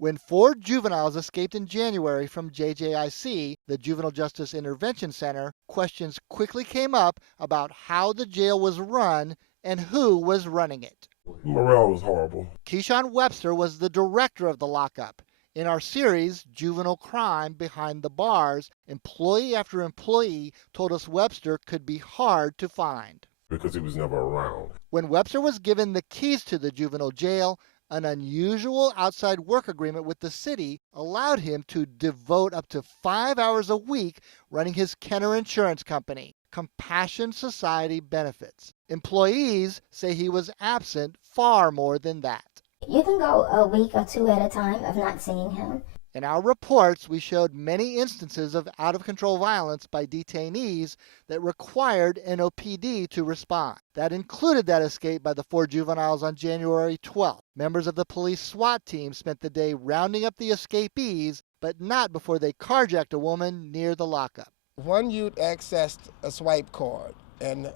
When 4 juveniles escaped in January from JJIC, the Juvenile Justice Intervention Center, questions quickly came up about how the jail was run and who was running it. Morale was horrible. Keyshawn Webster was the director of the lockup. In our series, Juvenile Crime Behind the Bars, employee after employee told us Webster could be hard to find. Because he was never around. When Webster was given the keys to the juvenile jail, an unusual outside work agreement with the city allowed him to devote up to 5 hours a week running his Kenner Insurance Company, Compassion Society Benefits. Employees say he was absent far more than that. You can go a week or 2 at a time of not seeing him. In our reports, we showed many instances of out-of-control violence by detainees that required NOPD to respond. That included that escape by the 4 juveniles on January 12th. Members of the police SWAT team spent the day rounding up the escapees, but not before they carjacked a woman near the lockup. One youth accessed a swipe card and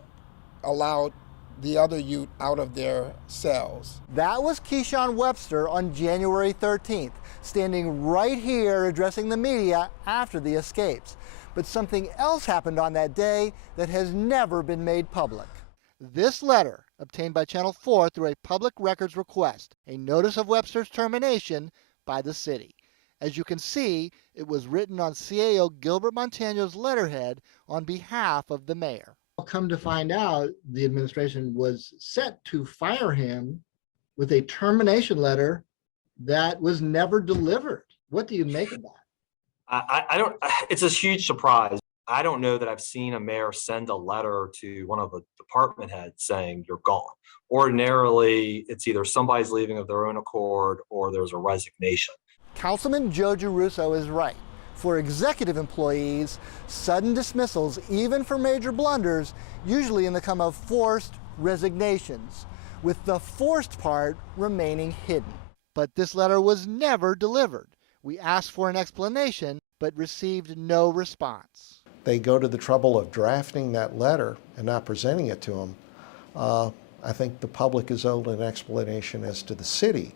allowed the other youth out of their cells. That was Keyshawn Webster on January 13th, standing right here addressing the media after the escapes. But something else happened on that day that has never been made public. This letter, obtained by Channel 4 through a public records request, a notice of Webster's termination by the city. As you can see, it was written on CAO Gilbert Montano's letterhead on behalf of the mayor. Come to find out, the administration was set to fire him with a termination letter that was never delivered. What do you make of that? I don't, it's a huge surprise. I don't know that I've seen a mayor send a letter to one of the department heads saying you're gone. Ordinarily, it's either somebody's leaving of their own accord or there's a resignation. Councilman Joe Giarrusso is right. For executive employees, sudden dismissals, even for major blunders, usually in the come of forced resignations, with the forced part remaining hidden. But this letter was never delivered. We asked for an explanation, but received no response. They go to the trouble of drafting that letter and not presenting it to them. I think the public is owed an explanation as to the city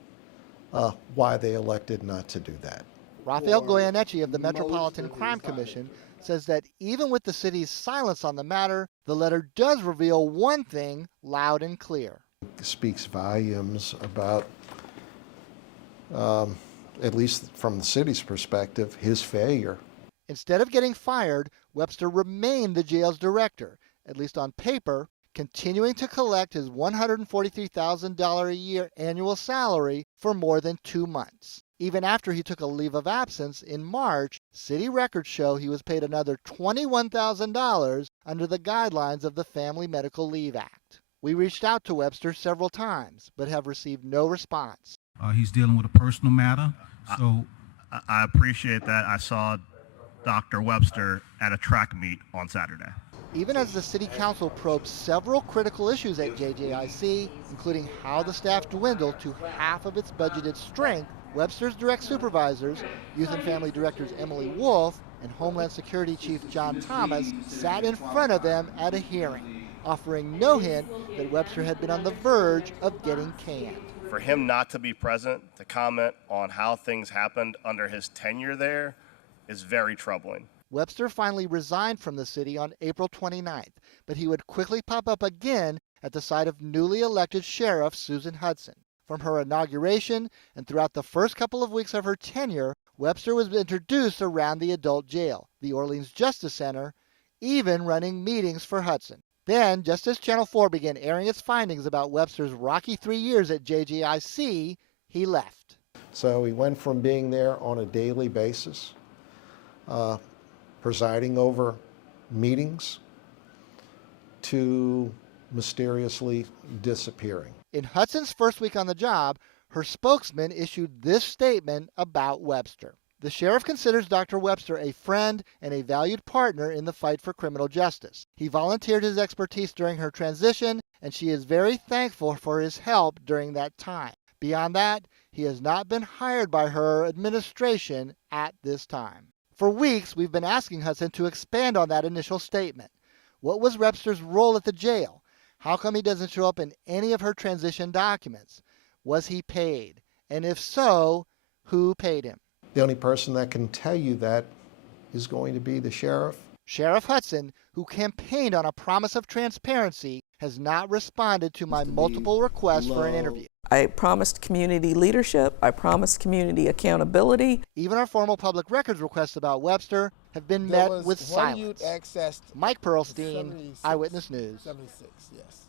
why they elected not to do that. Rafael Goyeneche of the Metropolitan Crime Commission says that even with the city's silence on the matter, the letter does reveal one thing loud and clear. It speaks volumes about, at least from the city's perspective, his failure. Instead of getting fired, Webster remained the jail's director, at least on paper, continuing to collect his $143,000 a year annual salary for more than 2 months. Even after he took a leave of absence in March, city records show he was paid another $21,000 under the guidelines of the Family Medical Leave Act. We reached out to Webster several times, but have received no response. He's dealing with a personal matter, so... I appreciate that. I saw Dr. Webster at a track meet on Saturday. Even as the City Council probes several critical issues at JJIC, including how the staff dwindled to half of its budgeted strength, Webster's direct supervisors, Youth and Family Directors Emily Wolf and Homeland Security Chief John Thomas, sat in front of them at a hearing, offering no hint that Webster had been on the verge of getting canned. For him not to be present to comment on how things happened under his tenure there is very troubling. Webster finally resigned from the city on April 29th, but he would quickly pop up again at the side of newly elected Sheriff Susan Hudson. From her inauguration and throughout the first couple of weeks of her tenure, Webster was introduced around the adult jail, the Orleans Justice Center, even running meetings for Hudson. Then, just as Channel 4 began airing its findings about Webster's rocky 3 years at JJIC, he left. So he went from being there on a daily basis, presiding over meetings, to mysteriously disappearing. In Hudson's first week on the job, her spokesman issued this statement about Webster. The sheriff considers Dr. Webster a friend and a valued partner in the fight for criminal justice. He volunteered his expertise during her transition, and she is very thankful for his help during that time. Beyond that, he has not been hired by her administration at this time. For weeks, we've been asking Hudson to expand on that initial statement. What was Webster's role at the jail? How come he doesn't show up in any of her transition documents? Was he paid? And if so, who paid him. The only person that can tell you that is going to be the sheriff. Sheriff Hudson, who campaigned on a promise of transparency, has not responded to my multiple requests for an interview. I promised community leadership. I promised community accountability. Even our formal public records requests about Webster have been There met was with one silence. youth accessed Mike Pearlstein, 76, Eyewitness News. 76, yes.